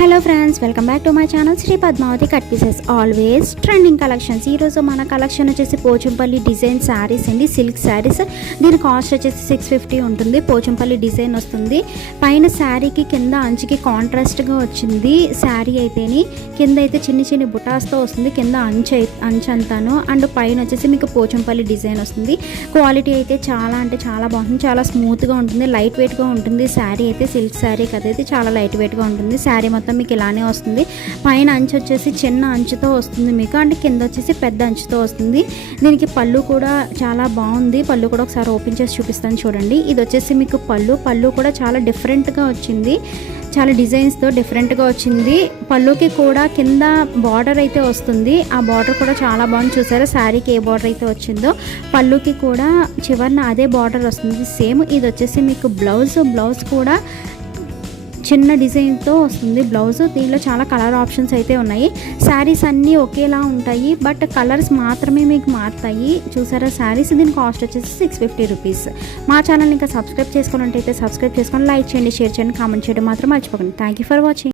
Hello friends, welcome back to my channel Shri Padmavathi cut pieces. Always trending collections. ఈరోజు మన collection వచ్చేసి Pochampally design saris అండి, silk saris. దీని కాస్ట్ వచ్చేసి 650 ఉంటుంది. పోచంపల్లి డిజైన్ వస్తుంది. పైన శారీకి కింద అంచుకి కాంట్రాస్ట్గా వచ్చింది శారీ అయితేని. కింద అయితే చిన్ని చిన్ని బుటాస్తో వస్తుంది, కింద అంచు అంతాను. అండ్ పైన వచ్చేసి మీకు పోచంపల్లి డిజైన్ వస్తుంది. క్వాలిటీ అయితే చాలా అంటే చాలా బాగుంటుంది, చాలా స్మూత్గా ఉంటుంది, లైట్ వెయిట్గా ఉంటుంది. శారీ అయితే సిల్క్ శారీ కదైతే చాలా లైట్ వెయిట్గా ఉంటుంది. శారీ మొత్తం మీకు ఇలానే వస్తుంది. పైన అంచు వచ్చేసి చిన్న అంచుతో వస్తుంది మీకు, అంటే కింద వచ్చేసి పెద్ద అంచుతో వస్తుంది. దీనికి పళ్ళు కూడా చాలా బాగుంది. పళ్ళు కూడా ఒకసారి ఓపెన్ చేసి చూపిస్తాను చూడండి. ఇది వచ్చేసి మీకు పళ్ళు కూడా చాలా డిఫరెంట్గా వచ్చింది, చాలా డిజైన్స్తో డిఫరెంట్గా వచ్చింది. పళ్ళుకి కూడా కింద బార్డర్ అయితే వస్తుంది. ఆ బార్డర్ కూడా చాలా బాగుంది. చూసారా శారీకి ఏ బార్డర్ అయితే వచ్చిందో పళ్ళుకి కూడా చివరిన అదే బార్డర్ వస్తుంది సేమ్. ఇది వచ్చేసి మీకు బ్లౌజ్ కూడా చిన్న డిజైన్తో వస్తుంది బ్లౌజ్. దీనిలో చాలా కలర్ ఆప్షన్స్ అయితే ఉన్నాయి. శారీస్ అన్నీ ఒకేలా ఉంటాయి, బట్ కలర్స్ మాత్రమే మీకు మారుతాయి. చూసారా శారీస్. దీని కాస్ట్ వచ్చేసి 650 రూపీస్. మా ఛానల్ ఇంకా సబ్స్క్రైబ్ చేసుకోవాలంటే సబ్స్క్రైబ్ చేసుకొని లైక్ చేయండి, షేర్ చేయండి, కామెంట్ చేయడం మాత్రం మర్చిపోకండి. Thank you for watching.